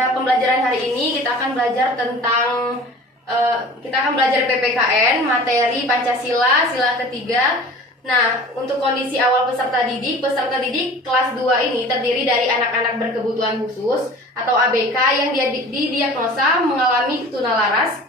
pada pembelajaran hari ini kita akan belajar tentang PPKN, materi Pancasila, sila ketiga. Nah, untuk kondisi awal peserta didik kelas 2 ini terdiri dari anak-anak berkebutuhan khusus atau ABK yang didiagnosa mengalami tunalaras.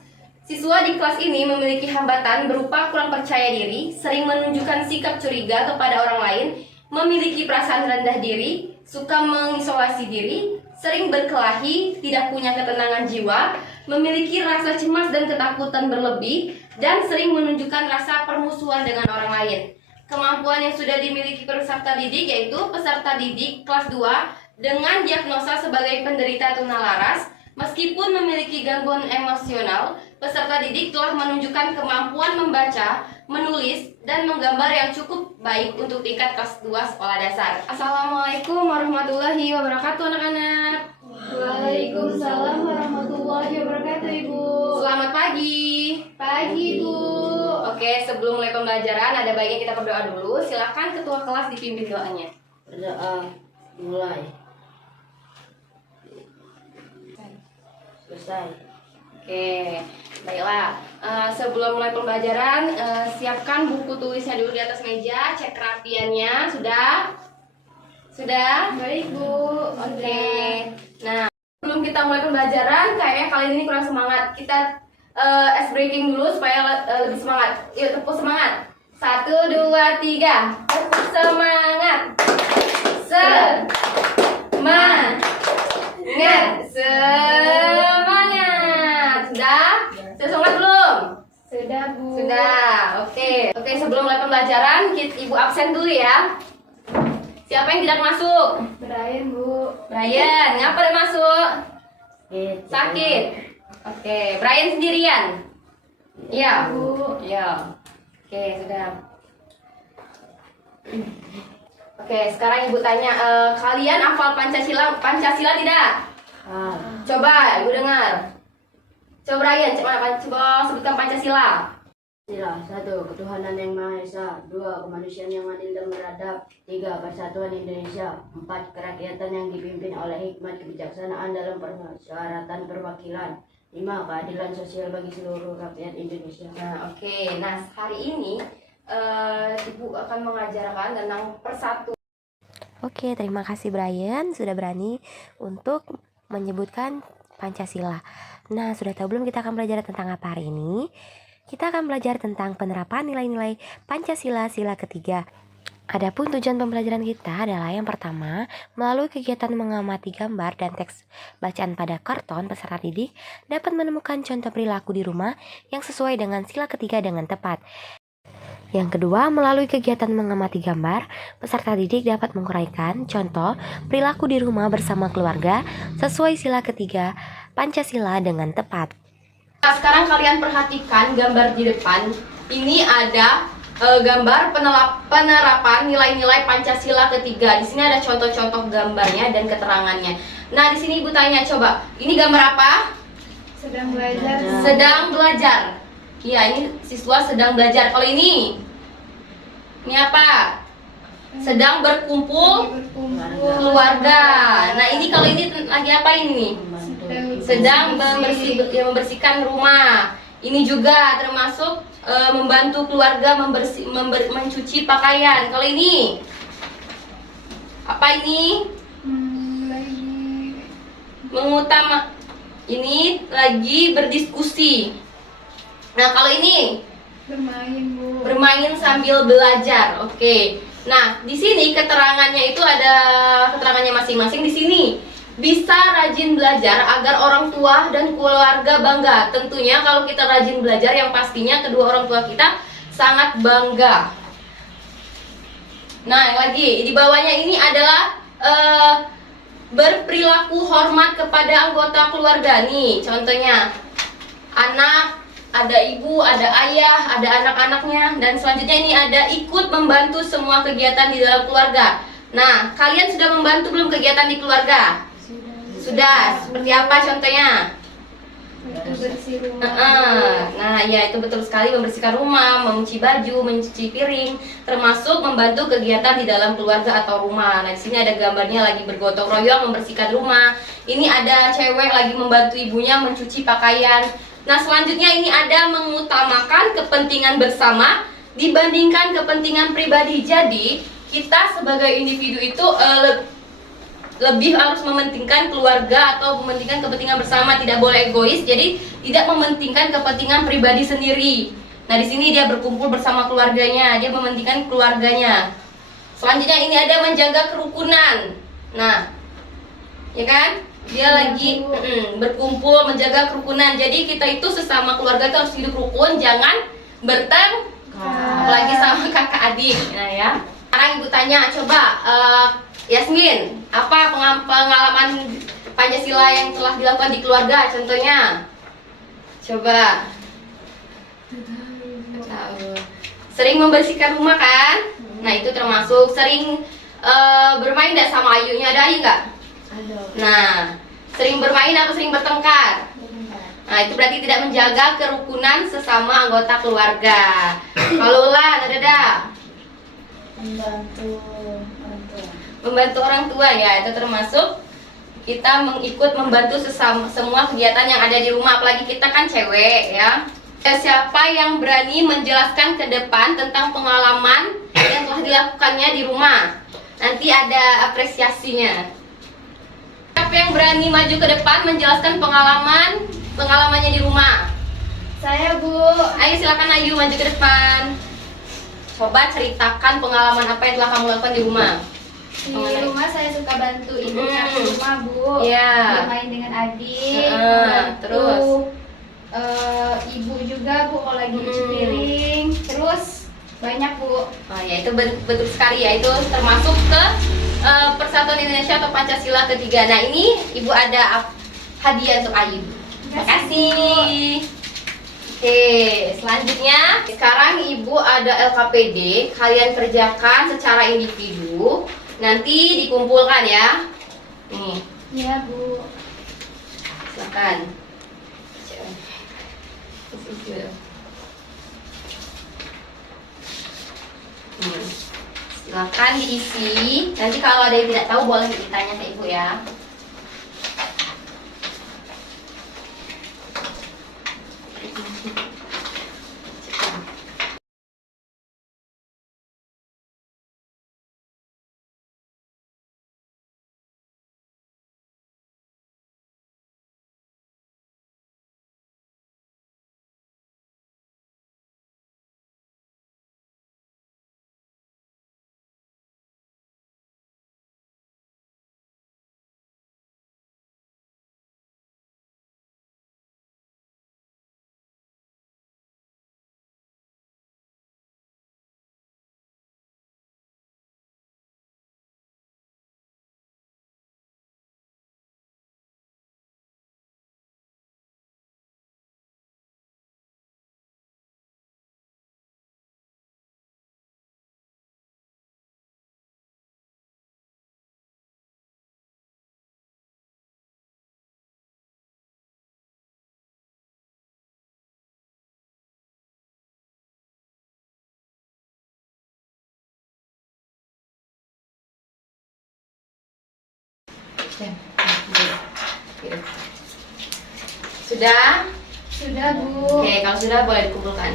Siswa di kelas ini memiliki hambatan berupa kurang percaya diri, sering menunjukkan sikap curiga kepada orang lain, memiliki perasaan rendah diri, suka mengisolasi diri, sering berkelahi, tidak punya ketenangan jiwa, memiliki rasa cemas dan ketakutan berlebih, dan sering menunjukkan rasa permusuhan dengan orang lain. Kemampuan yang sudah dimiliki peserta didik yaitu peserta didik kelas 2 dengan diagnosa sebagai penderita tunalaras. Meskipun memiliki gangguan emosional, peserta didik telah menunjukkan kemampuan membaca, menulis, dan menggambar yang cukup baik untuk tingkat kelas 2 sekolah dasar. Assalamualaikum warahmatullahi wabarakatuh anak-anak. Waalaikumsalam warahmatullahi wabarakatuh, Ibu. Selamat pagi. Pagi, Ibu. Oke, sebelum mulai pembelajaran ada baiknya kita berdoa dulu. Silakan ketua kelas dipimpin doanya. Berdoa mulai. Selesai. Oke, baiklah. Sebelum mulai pembelajaran, siapkan buku tulisnya dulu di atas meja. Cek kerapiannya. Sudah? Sudah? Baik, Bu. Oke. Nah, sebelum kita mulai pembelajaran, kayaknya kali ini kurang semangat. Kita ice breaking dulu supaya lebih semangat. Yuk, tepuk semangat. 1, 2, 3. Tepuk semangat. Semangat. Semangat. Sudah? Sudah semangat belum? Sudah, Bu. Sudah. Oke, sebelum mulai pembelajaran, Ibu absen dulu ya. Siapa yang tidak masuk? Brian, Bu. Brian, ngapa tidak masuk? Sakit. Oke, Brian sendirian. Iya. Bu. Iya. Oke, sudah. Oke, sekarang Ibu tanya, kalian hafal Pancasila tidak? Coba Ibu dengar. Coba Brian, coba sebutkan Pancasila. Pancasila. 1. Ketuhanan yang Maha Esa. 2. Kemanusiaan yang adil dan beradab. 3. Persatuan Indonesia. 4. Kerakyatan yang dipimpin oleh hikmat kebijaksanaan dalam persyaratan perwakilan. 5. Keadilan sosial bagi seluruh rakyat Indonesia. Nah, oke. Nah, hari ini Ibu akan mengajarkan tentang persatuan. Oke, terima kasih Brian sudah berani untuk menyebutkan Pancasila. Nah, sudah tahu belum kita akan belajar tentang apa hari ini? Kita akan belajar tentang penerapan nilai-nilai Pancasila sila ketiga. Adapun tujuan pembelajaran kita adalah yang pertama, melalui kegiatan mengamati gambar dan teks bacaan pada karton, peserta didik dapat menemukan contoh perilaku di rumah yang sesuai dengan sila ketiga dengan tepat. Yang kedua, melalui kegiatan mengamati gambar, peserta didik dapat menguraikan contoh perilaku di rumah bersama keluarga sesuai sila ketiga Pancasila dengan tepat. Nah, sekarang kalian perhatikan gambar di depan. Ini ada gambar penerapan nilai-nilai Pancasila ketiga. Di sini ada contoh-contoh gambarnya dan keterangannya. Nah, di sini Ibu tanya, coba, ini gambar apa? Sedang belajar. Sedang belajar. Iya, ini siswa sedang belajar. Kalau ini apa? Sedang berkumpul keluarga. Nah, ini kalau ini lagi apa ini? Sedang membersihkan rumah. Ini juga termasuk membantu keluarga mencuci pakaian. Kalau ini apa ini? Ini lagi berdiskusi. Nah, kalau ini Bermain, Bu. bermain sambil belajar. Oke. Nah, di sini keterangannya itu ada keterangannya masing-masing. Di sini bisa rajin belajar agar orang tua dan keluarga bangga. Tentunya kalau kita rajin belajar, yang pastinya kedua orang tua kita sangat bangga. Nah, yang lagi di bawahnya ini adalah berperilaku hormat kepada anggota keluarga. Nih, contohnya anak, ada ibu, ada ayah, ada anak-anaknya, dan selanjutnya ini ada ikut membantu semua kegiatan di dalam keluarga. Nah, kalian sudah membantu belum kegiatan di keluarga? Sudah. Seperti apa contohnya? Itu bersih rumah. Nah, ya itu betul sekali, membersihkan rumah, mencuci baju, mencuci piring, termasuk membantu kegiatan di dalam keluarga atau rumah. Nah, di sini ada gambarnya lagi bergotong royong membersihkan rumah. Ini ada cewek lagi membantu ibunya mencuci pakaian. Nah, selanjutnya ini ada mengutamakan kepentingan bersama dibandingkan kepentingan pribadi. Jadi, kita sebagai individu itu lebih harus mementingkan keluarga atau mementingkan kepentingan bersama, tidak boleh egois. Jadi tidak mementingkan kepentingan pribadi sendiri. Nah, di sini dia berkumpul bersama keluarganya, dia mementingkan keluarganya. Selanjutnya ini ada menjaga kerukunan. Nah, ya kan? Dia lagi berkumpul menjaga kerukunan. Jadi kita itu sesama keluarga itu harus hidup rukun, jangan bertengkar, apalagi sama kakak adik. Nah, ya. Sekarang ibu tanya, coba Yasmin, apa pengalaman Pancasila yang telah dilakukan di keluarga? Contohnya, coba. Tahu. Sering membersihkan rumah kan? Nah, itu termasuk. Sering bermain nggak sama Ayunya? Ada Ayu nggak? Ada. Nah, sering bermain atau sering bertengkar? Nah, itu berarti tidak menjaga kerukunan sesama anggota keluarga. Kalau Lan, ada? Membantu orang tua, ya, itu termasuk kita mengikut membantu sesama semua kegiatan yang ada di rumah, apalagi kita kan cewek, ya. Siapa yang berani menjelaskan ke depan tentang pengalaman yang telah dilakukannya di rumah? Nanti ada apresiasinya. Siapa yang berani maju ke depan menjelaskan pengalamannya di rumah? Saya, Bu. Ayo silakan Ayu maju ke depan. Coba ceritakan pengalaman apa yang telah kamu lakukan di rumah. Di rumah saya suka bantu ibu nyapu rumah, Bu. Iya. Bermain dengan adik. Terus? Ibu juga, Bu, kalau lagi cuci piring. Terus banyak, Bu. Oh ya, itu betul sekali ya. Itu termasuk ke Persatuan Indonesia atau Pancasila ketiga. Nah, ini ibu ada hadiah untuk Ayu. Terima kasih. Oke, selanjutnya sekarang ibu ada LKPD. Kalian kerjakan secara individu. Nanti dikumpulkan ya. Nih, Iya, Bu. silakan. Silakan diisi. Nanti kalau ada yang tidak tahu boleh ditanya ke ibu ya. Sudah? Sudah, Bu. Oke, kalau sudah boleh dikumpulkan.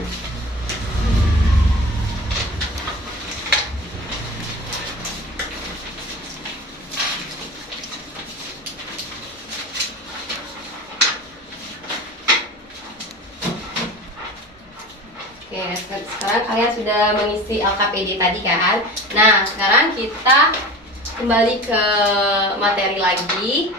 Oke, sekarang kalian sudah mengisi LKPD tadi kan? Nah, sekarang kita kembali ke materi lagi.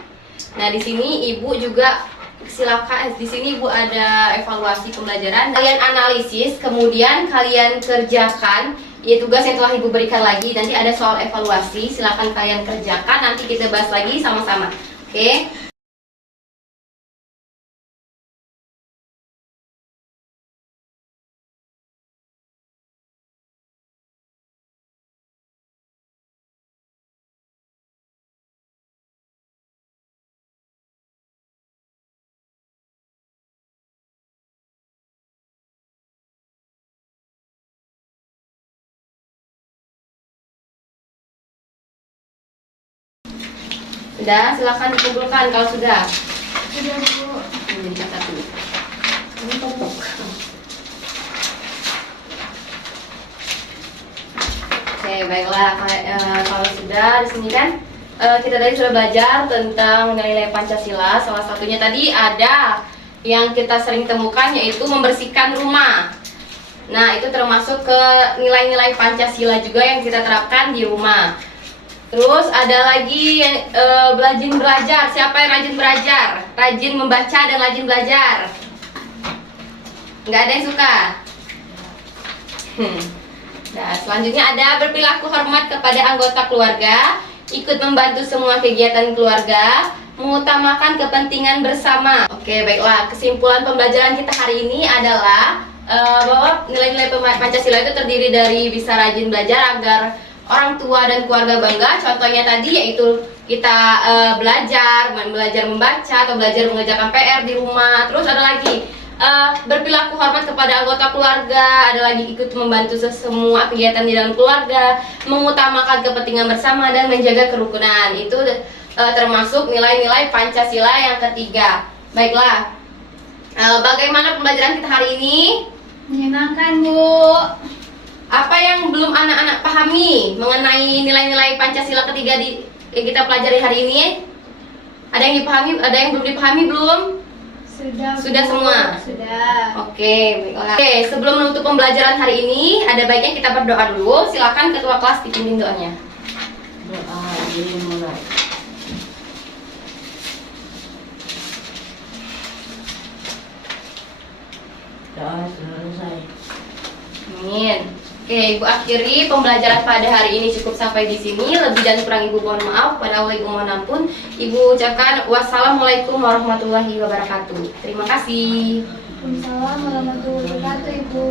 Nah, di sini ibu juga silakan, di sini ibu ada evaluasi pembelajaran. Kalian analisis, kemudian kalian kerjakan. Ya, tugas yang telah ibu berikan lagi. Nanti ada soal evaluasi, silakan kalian kerjakan. Nanti kita bahas lagi sama-sama. Oke? Sudah, silakan dikumpulkan kalau sudah. Sudah Bu. Ini catat dulu. Ini popok. Oke, baiklah. Kalau sudah di sini kan kita tadi sudah belajar tentang nilai-nilai Pancasila. Salah satunya tadi ada yang kita sering temukan yaitu membersihkan rumah. Nah, itu termasuk ke nilai-nilai Pancasila juga yang kita terapkan di rumah. Terus ada lagi rajin belajar. Siapa yang rajin belajar? Rajin membaca dan rajin belajar. Nggak ada yang suka? Nah, selanjutnya ada berperilaku hormat kepada anggota keluarga, ikut membantu semua kegiatan keluarga, mengutamakan kepentingan bersama. Oke, baiklah. Kesimpulan pembelajaran kita hari ini adalah bahwa nilai-nilai Pancasila itu terdiri dari bisa rajin belajar agar orang tua dan keluarga bangga. Contohnya tadi yaitu kita belajar membaca atau belajar mengerjakan PR di rumah. Terus ada lagi berperilaku hormat kepada anggota keluarga, ada lagi ikut membantu semua kegiatan di dalam keluarga, mengutamakan kepentingan bersama dan menjaga kerukunan. Itu termasuk nilai-nilai Pancasila yang ketiga. Baiklah, bagaimana pembelajaran kita hari ini? Menyenangkan Bu. Apa yang belum anak-anak pahami mengenai nilai-nilai Pancasila ketiga yang kita pelajari hari ini? Ada yang dipahami, ada yang belum dipahami belum? Sudah Bu. semua? Sudah. Oke, baiklah. Oke, sebelum menutup pembelajaran hari ini, ada baiknya kita berdoa dulu. Silakan ketua kelas dipimpin doanya. Doa dimulai. Doa selesai. Amin. Oke, Ibu akhiri pembelajaran pada hari ini cukup sampai di sini. Lebih dan kurang Ibu mohon maaf. Pada Allah Ibu mohon ampun. Ibu ucapkan wassalamualaikum warahmatullahi wabarakatuh. Terima kasih. Waalaikumsalam warahmatullahi wabarakatuh Ibu.